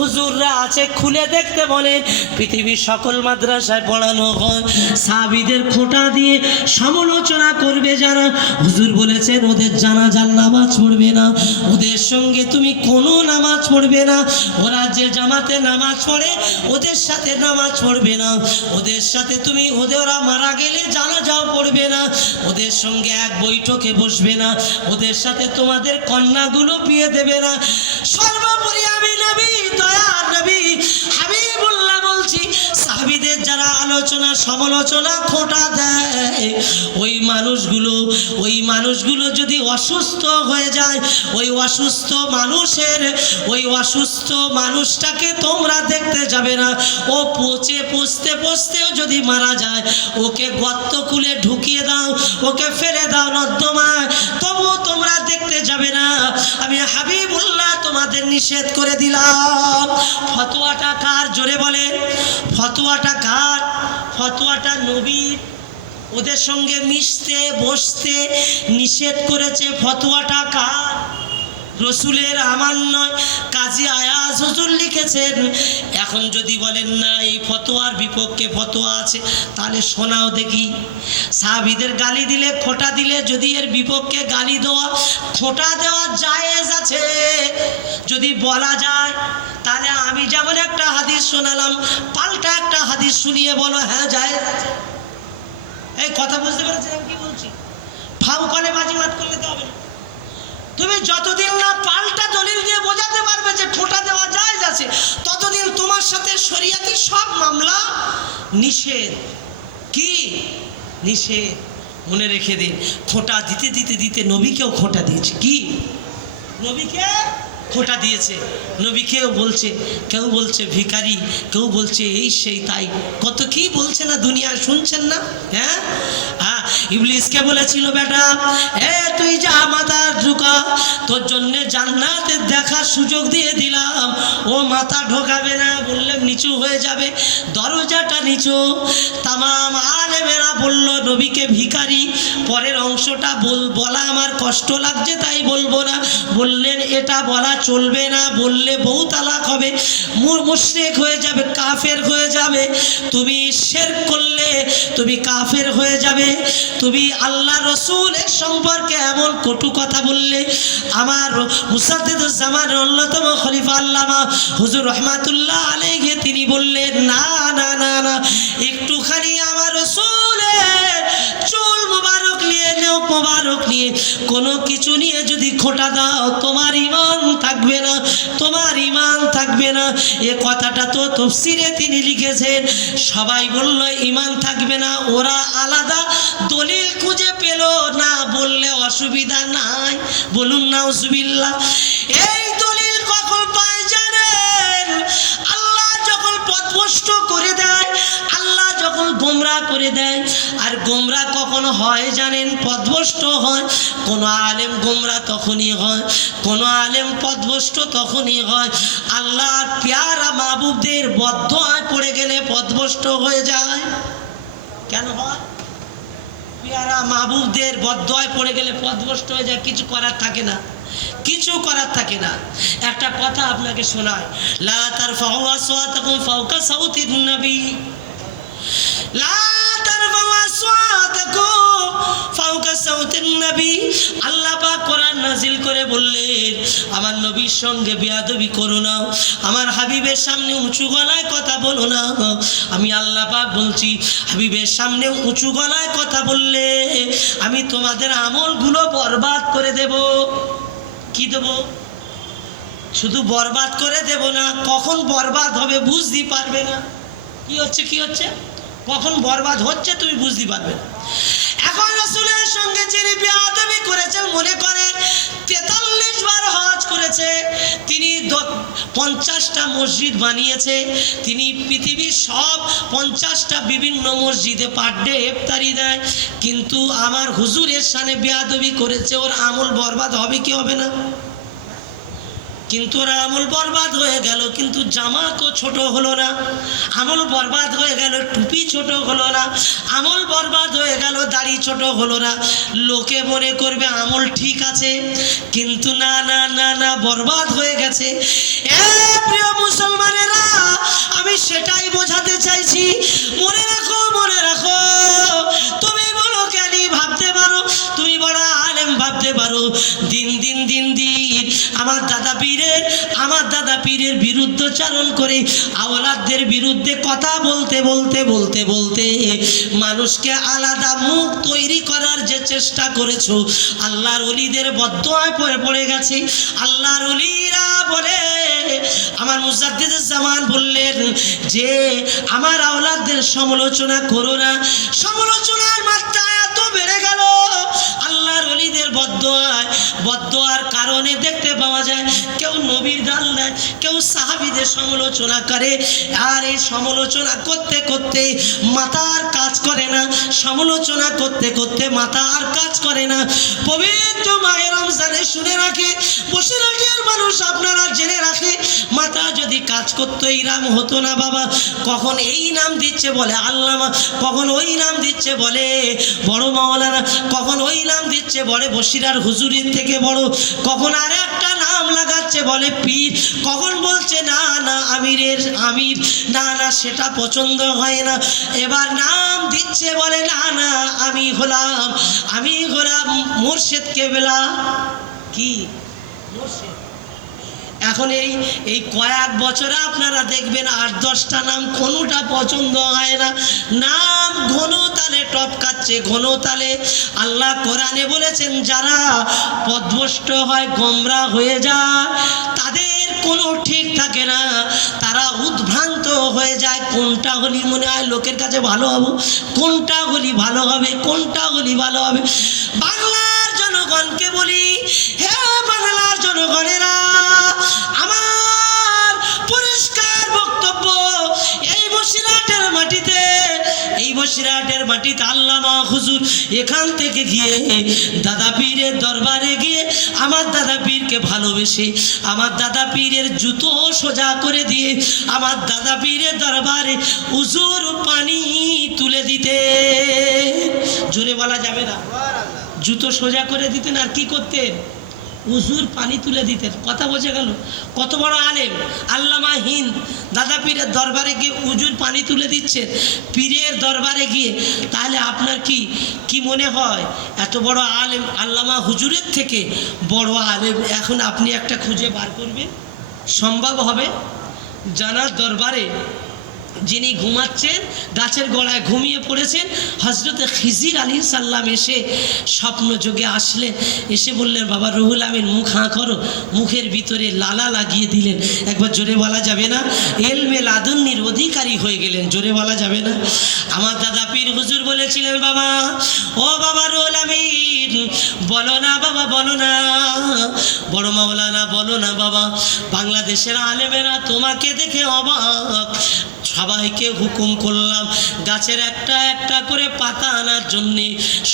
হুজুররা আছে, খুলে দেখতে বলেন পৃথিবীর সকল মাদ্রাসায় পড়ানো হয়। সাহাবীদের খোঁটা দিয়ে সমালোচনা করবে যারা, হুজুর বলেছেন ওদের জানাজার নামাজ পড়বে না, ওদের সঙ্গে তুমি কোনো নামাজ পড়বে না, ওরা যে জামাতে নামাজ পড়ে ওদের সাথে নামাজ পড়বে না, ওদের সাথে তুমি ওরা মারা গেলে জানাজাও পড়বে না, ওদের সঙ্গে এক বৈঠকে বসবে না, ওদের সাথে তোমাদের কন্যাগুলো বিয়ে দেবে না। সর্বোপরি আমি নবী, দয়ার নবী হাবিবুল্লাহ বলছি, সাহাবীদের যারা আলোচনা সমালোচনা খোঁটা দেয়, ওই মানুষগুলো যদি অসুস্থ হয়ে যায়, ওই অসুস্থ মানুষটাকে তোমরা দেখতে যাবে না। ও পচতেও যদি মারা যায়, ওকে গর্ত খুলে ঢুকিয়ে দাও, ওকে ফেলে দাও নর্দমায়, তবুও তোমরা দেখতে যাবে না। আমি হাবিবুল্লাহ তোমাদের নিষেধ করে দিলাম। ফতোয়াটা কার? জোরে বলেন, ফতোয়াটা কার? ফতোয়াটা নবীর। ওদের সঙ্গে মিশতে বসতে নিষেধ করেছে, ফতোয়াটা কার? রসুলের, আমার নয়। কাজী আয়াজ হুজুর লিখেছেন। এখন যদি বলেন না এই ফতোয়ার বিপক্ষে ফতোয়া আছে, তাহলে শোনাও দেখি। সাহাবীদের গালি দিলে, খোঁটা দিলে, যদি এর বিপক্ষে গালি দেওয়া খোঁটা দেওয়া জায়েজ আছে, যদি বলা যায়, তাহলে আমি যেমন একটা হাদিস শোনালাম, পাল্টা একটা হাদিস শুনিয়ে বলো হ্যাঁ জায়েজ আছে। এই কথা বুঝতে পেরেছেন আমি কি বলছি? ফাউ কলে বাজিমাত করলে তো হবে না। তুমি যতদিন না পাল্টা দলিল দিয়ে বোঝাতে পারবে যে খোঁটা দেওয়া জায়েজ আছে, ততদিন তোমার সাথে শরীয়তের সব মামলা নিষেধ। কি নিষেধ? মনে রেখে দিন। খোঁটা দিতে নবীকেও খোঁটা দিয়েছে। কি নবীকে খোঁটা দিয়েছে? নবীকেও বলছে, কেউ বলছে ভিখারি, কেউ বলছে এই সেই তাই, কত কি বলছে না দুনিয়া, শুনছেন না? হ্যাঁ, ইবলিসকে বলেছিল বেটা তুই যা মাথা ঢোকা, তোর জন্য জান্নাতের দেখার সুযোগ দিয়ে দিলাম। ও মাথা ঢোকাবে না, বললে নিচু হয়ে যাবে, দরজাটা নিচু। তামাম আলেমেরা বলল নবীকে ভিখারি। পরের অংশটা বলা আমার কষ্ট লাগছে তাই বলবো না। বললেন এটা বলা চলবে না, বললে বহু তালাক হবে, মুশরিক হয়ে যাবে, কাফের হয়ে যাবে। তুমি শিরক করলে তুমি কাফের হয়ে যাবে। তুমি আল্লাহ রসুলের সম্পর্কে এমন কটু কথা বললে। আমার মুসাদ্দিদুজ জামানের অন্যতম খলিফা আল্লামা হুজুর রহমাতুল্লাহ আলাইহি তিনি বললেন না না না না, একটুখানি আমার রসুলের চুল মোবারক নিয়ে, নেক মোবারক নিয়ে, কোনো কিছু নিয়ে যদি খোঁটা দাও তোমার ঈমান থাকবে না, তোমার ঈমান থাকবে না। এ কথাটা তো তাফসীরে তিনি লিখেছেন। সবাই বলল ঈমান থাকবে না, ওরা আলাদা দলিল খুঁজে পেল না, বললে অসুবিধা নাই। বলুন নাউজুবিল্লাহ। এই দলিল কখন পায় জানেন? আল্লাহ যখন পথভ্রষ্ট করে দেয়, আল্লাহ যখন গোমরাহ করে দেয়। আর গোমরাহ কখন হয় জানেন? পথভ্রষ্ট হয়। কোন আলেম গোমরাহ তখনই হয়, কোন আলেম পথভ্রষ্ট তখনই হয় আল্লাহর প্যারা মাহবুবদের বদদোয়ায় পড়ে গেলে পথভ্রষ্ট হয়ে যায়। কেন হয়? প্যারা মাহবুবদের বদদোয়ায় পড়ে গেলে পথভ্রষ্ট হয়ে যায়, কিছু করার থাকে না, কিছু করার থাকে না। একটা কথা আপনাকে শোনায়, লা তারফাউ আসওয়াতাকুম ফাওকা সাউতিন নবী, লা তারফাউ আসওয়াতাকুম ফাওকা সাউতিন নবী। আল্লাহ পাক কোরআন নাজিল করে বললেন আমার নবীর সঙ্গে বেয়াদবি করো না, আমার হাবিবের সামনে উঁচু গলায় কথা বলো না। আমি আল্লাহ পাক বলছি হাবিবের সামনে উঁচু গলায় কথা বললে আমি তোমাদের আমলগুলো বরবাদ করে দেব। কি দেব? শুধু বরবাদ করে দেব না, কখন বরবাদ হবে বুঝতে পারবে না। কি হচ্ছে কখন বরবাদ হচ্ছে তুমি বুঝতে পারবে না। এখন রাসূলের সঙ্গে যিনি বেয়াদবি করেছেন, মনে করেন 43 বার হজ করেছে, তিনি 50টা মসজিদ বানিয়েছে, তিনি পৃথিবীর সব 50টা বিভিন্ন মসজিদে পার ডে ইফতারি দেয়, কিন্তু আমার হুজুরের সামনে বেয়াদবি করেছে, ওর আমল বরবাদ হবে কি হবে না? কিন্তু ওরা আমল বরবাদ হয়ে গেল, কিন্তু জামা তো ছোট হলো না। আমল বরবাদ হয়ে গেল, টুপি ছোট হলো না। আমল বরবাদ হয়ে গেল, দাড়ি ছোট হলো না। লোকে মনে করবে আমল ঠিক আছে, কিন্তু না না না না, বরবাদ হয়ে গেছে। এটাই বোঝাতে চাইছি, মনে রাখো, মনে রাখো, তুমি বড় জ্ঞানী ভাবতে পারো, তুমি বড় আলেম ভাবতে পারো, দিন দিন দিন দিন আমার দাদা পীরের বিরুদ্ধচারণ করে আওলাদদের বিরুদ্ধে কথা বলতে বলতে বলতে বলতে মানুষকে আলাদা মুখ তৈরি করার যে চেষ্টা করেছো, আল্লাহর ওলিদের বদদোয়ায় পড়ে গেছে। আল্লাহর ওলিরা বলে, আমার মুজাদ্দিদুজ জামান বললেন যে আমার আওলাদদের সমালোচনা করো না, সমালোচনার মাত্রা এত বেড়ে গেল। আল্লাহর ওলিদের বদদোয়ার কারণে দেখতে পাওয়া যায় কেউ নবীর গান দেয়, কেউ সাহাবীদের সমালোচনা করে, আর এই সমালোচনা করতে করতে মাথা আর কাজ করে না, সমালোচনা করতে করতে মাথা আর কাজ করে না। পবিত্র মাহে রমজানে শুনে রাখে, বসিরহাটের মানুষ আপনারা জেনে রাখে, মাথা যদি কাজ করতো এইরাম হতো না বাবা। কখন এই নাম দিচ্ছে বলে আল্লামা, কখন ওই নাম দিচ্ছে বলে বড় মাওলানা, কখন ওই নাম দিচ্ছে বলে বসিরার হুজুরের থেকে বড়, কখন আর একটা নাম লাগাচ্ছে বলে পীর, কখন বলছে না না আমিরের আমির, না না সেটা পছন্দ হয় না, এবার নাম দিচ্ছে বলে না না আমি হলাম মুর্শিদ কেবলা। কি মুর্শিদ? এখন এই কয়েক বছরে আপনারা দেখবেন 8-10টা নাম কোনোটা পছন্দ হয় না, নাম ঘন তালে টপকাচ্ছে, ঘন তালে। আল্লাহ কোরআনে বলেছেন যারা পথভ্রষ্ট হয়, গোমরা হয়ে যায়, তাদের কোনো ঠিক থাকে না, তারা উদ্ভ্রান্ত হয়ে যায়। কোনটা হলি মনে হয় লোকের কাছে ভালো হবে, কোনটা হলি ভালো হবে, কোনটা হলি ভালো হবে। বাংলার জনগণকে বলি, হে বাংলার জনগণেরা, আমার পরিষ্কার বক্তব্য, এই বসিরহাটের মাটিতে আল্লামা হুজুর এখান থেকে গিয়ে দাদা পীরের দরবারে গিয়ে আমার দাদা পীরকে ভালোবেসে আমার দাদা পীরের জুতো সোজা করে দিয়ে আমার দাদা পীরের দরবারে উজুর পানি তুলে দিতে, জোরে বলা যাবে না, জুতো সোজা করে দিতেন আর কি করতেন? উজুর পানি তুলে দিতেন। কথা বোঝা গেল? কত বড় আলেম আল্লামা হিন্দ দাদা পীরের দরবারে গিয়ে উজুর পানি তুলে দিচ্ছেন, পীরের দরবারে গিয়ে। তাহলে আপনার কি মনে হয় এত বড় আলেম আল্লামা হুজুরের থেকে বড় আলেম এখন আপনি একটা খুঁজে বার করবেন? সম্ভব হবে? জানার দরবারে যিনি ঘুমাচ্ছেন, গাছের গোড়ায় ঘুমিয়ে পড়েছেন, হজরতে খিজির আলাইহিস সালাম এসে স্বপ্ন যোগে আসলেন, এসে বললেন বাবা রুহুল আমিন মুখ হাঁ করো, মুখের ভিতরে লালা লাগিয়ে দিলেন। একবার জোরে বলা যাবে না? এলমে লাদুন্নির অধিকারী হয়ে গেলেন, জোরে বলা যাবে না? আমার দাদা পীর হুজুর বলেছিলেন বাবা, ও বাবা রুহুল আমিন বলো না বাবা, বলো না, বড় মাওলানা বলো না বাবা, বাংলাদেশের আলেমেরা তোমাকে দেখে অবাক, সবাইকে হুকুম করলাম গাছের একটা একটা করে পাতা আনার জন্যে,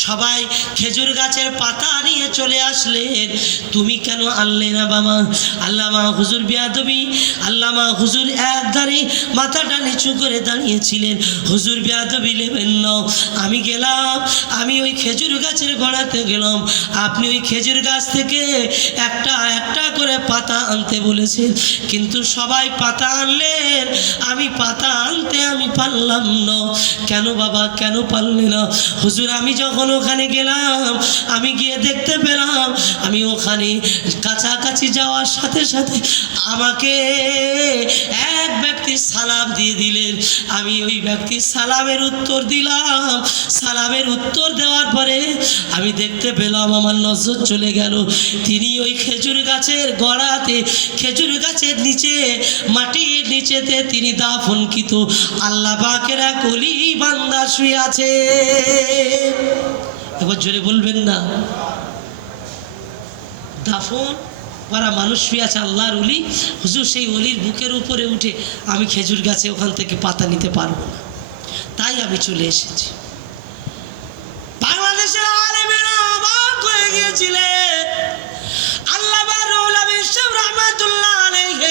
সবাই খেজুর গাছের পাতা নিয়ে চলে আসলেন, তুমি কেন আনলে না বাবা? আল্লামা হুজুর বেয়াদবি, আল্লামা হুজুর একধারে মাথাটা নিচু করে দাঁড়িয়েছিলেন, হুজুর বেয়াদবি নেবেন না। আমি গেলাম, আমি ওই খেজুর গাছের গোড়াতে গেলাম, আপনি ওই খেজুর গাছ থেকে একটা একটা করে পাতা আনতে বলেছেন, কিন্তু সবাই পাতা আনলেন, আমি পাতা আনতে আমি পারলাম না। কেন বাবা, কেন পারলে না? হুজুর আমি যখন ওখানে গেলাম, আমি গিয়ে দেখতে পেলাম, আমি ওখানে কাছাকাছি যাওয়ার সাথে সাথে আমাকে এক ব্যক্তি সালাম দিয়ে দিলেন, আমি ওই ব্যক্তির সালামের উত্তর দিলাম, সালামের উত্তর দেওয়ার পরে আমি দেখতে পেলাম আমার নজর চলে গেল, তিনি ওই খেজুর গাছের গোড়াতে, খেজুর গাছের নিচে, মাটির নিচেতে তিনি দাফনকৃত আল্লাহ পাকের এক ওলি বান্দা শুয়ে আছে। একবার জোরে বলবেন না? দাফন করা মানুষ শুয়ে আছে আল্লাহর ওলি। হুজুর সেই ওলির বুকের উপরে উঠে আমি খেজুর গাছে ওখান থেকে পাতা নিতে পারবো না, তাই আমি চলে এসেছি। বাংলাদেশের আলেমেরা অবাক হয়ে গিয়েছিলেন। আল্লামা রুহুল আমিন সাহেব রাহমাতুল্লাহ আলাইহি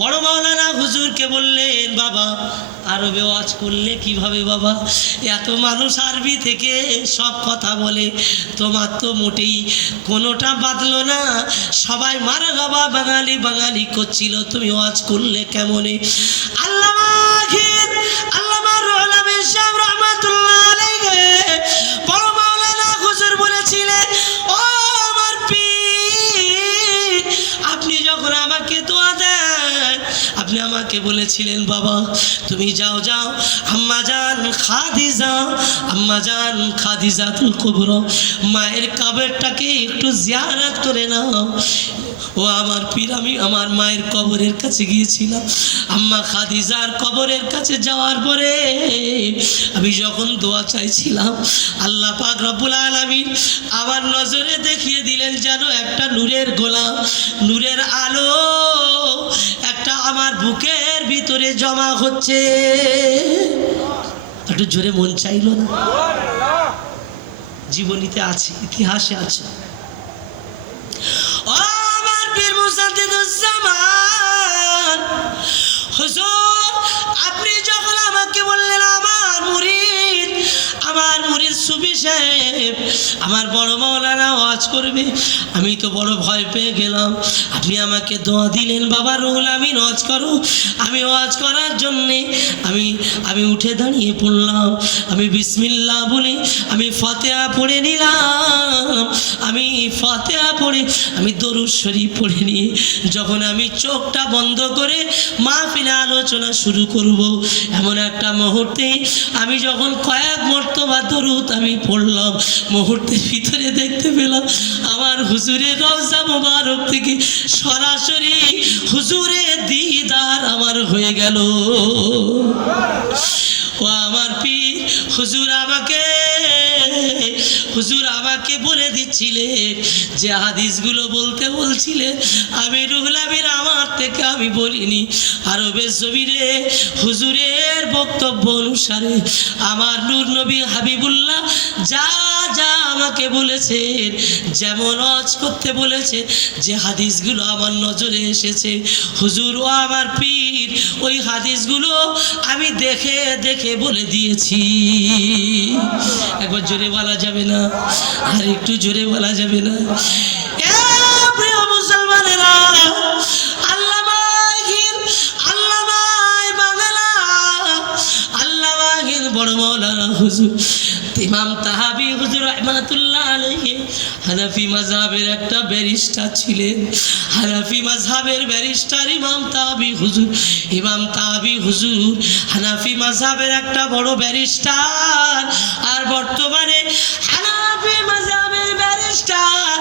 বড় মাওলানা হুজুরকে বললেন বাবা আরবে ওয়াজ করলে কিভাবে বাবা? এত মানুষ আরবি থেকে সব কথা বলে, তোমার তো মোটেই কোনোটা বাদলো না, সবাই মারহাবা বাঙালি বাঙালি করছিল, তুমি ওয়াজ করলে কেমনে? আল্লামা আপনি আমাকে বলেছিলেন বাবা তুমি যাও যাও আম্মাজান খাদিজাতুল কুবরা মায়ের কবরটাকে একটু জিয়ারত করে নাও। ও আমার পীর, আমি আমার মায়ের কবরের কাছে গিয়েছিলাম। আম্মা খাদিজার কবরের কাছে যাওয়ার পরে আমি যখন দোয়া চাইছিলাম, আল্লাহ পাক রব্বুল আলামিন আমার নজরে দেখিয়ে দিলেন যেন একটা নূরের গোলাম, নূরের আলো একটা আমার বুকের ভিতরে জমা হচ্ছে। একটু জোরে মন চাইল না? জীবনীতে আছে, ইতিহাসে আছে। ও আমার পীর মুজাদ্দিদুজ্জামান হুজুর, আপনি যখন আমাকে বললেন আমার মুরিদ সুফি সাহেব আমার বড় মাওলানা ওয়াজ করবে, আমি তো বড় ভয় পেয়ে গেলাম। আপনি আমাকে দোয়া দিলেন বাবা রুহুল আমিন ওয়াজ করো। আমি ওয়াজ করার জন্যে আমি উঠে দাঁড়িয়ে পড়লাম। আমি বিসমিল্লাহ বলে আমি ফাতিহা পড়ে নিলাম। আমি ফাতিহা পড়ে আমি দরুদ শরীফ পড়ে নিয়ে যখন আমি চোখটা বন্ধ করে মাহফিলে আলোচনা শুরু করব, এমন একটা মুহূর্তে আমি যখন কয়েক মর্তবা দরুদ আমি পড়লাম, মুহূর্তের ভিতরে দেখতে পেলাম আমার হুজুরের রওজা মুবারক থেকে সরাসরি হুজুরের দিদার আমার হয়ে গেল। ও আমার পীর হুজুর আমাকে বলে দিচ্ছিলেন যে হাদিসগুলো বলতে বলছিলেন, আমি রুহুল আমিন আমার থেকে আমি বলিনি। আরবের জমিনে হুজুরের বক্তব্য অনুসারে আমার নূর নবী হাবিবুল্লাহ যা যা আমাকে বলেছেন, যেমন ওয়াজ করতে বলেছে, যে হাদিসগুলো আমার নজরে এসেছে, হুজুর ও আমার পীর ওই হাদিসগুলো আমি দেখে দেখে বলে দিয়েছি। একবার জোরে বলা যাবে না? আর একটু জোরে বলা যাবে না? প্রিয় মুসলমানেরা, বড় মাওলানা হুজুর ইমাম তাহাবি হুজুর রাহমাতুল্লাহ আলাইহি হানাফি মাযহাবের একটা ব্যারিস্টার ছিলেন। হানাফি মাযহাবের ব্যারিস্টার ইমাম তাহাবি হুজুর হানাফি মাযহাবের একটা বড় ব্যারিস্টার। আর বর্তমানে হানাফি মাযহাবের ব্যারিস্টার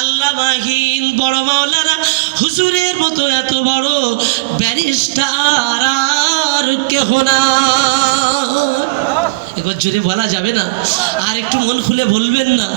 আল্লামাহীন বড় মাওলানা হুজুরের মতো এত বড় ব্যারিস্টার আর কেহ না। একবার জোরে বলা যাবে না? আর একটু মন খুলে বলবেন না?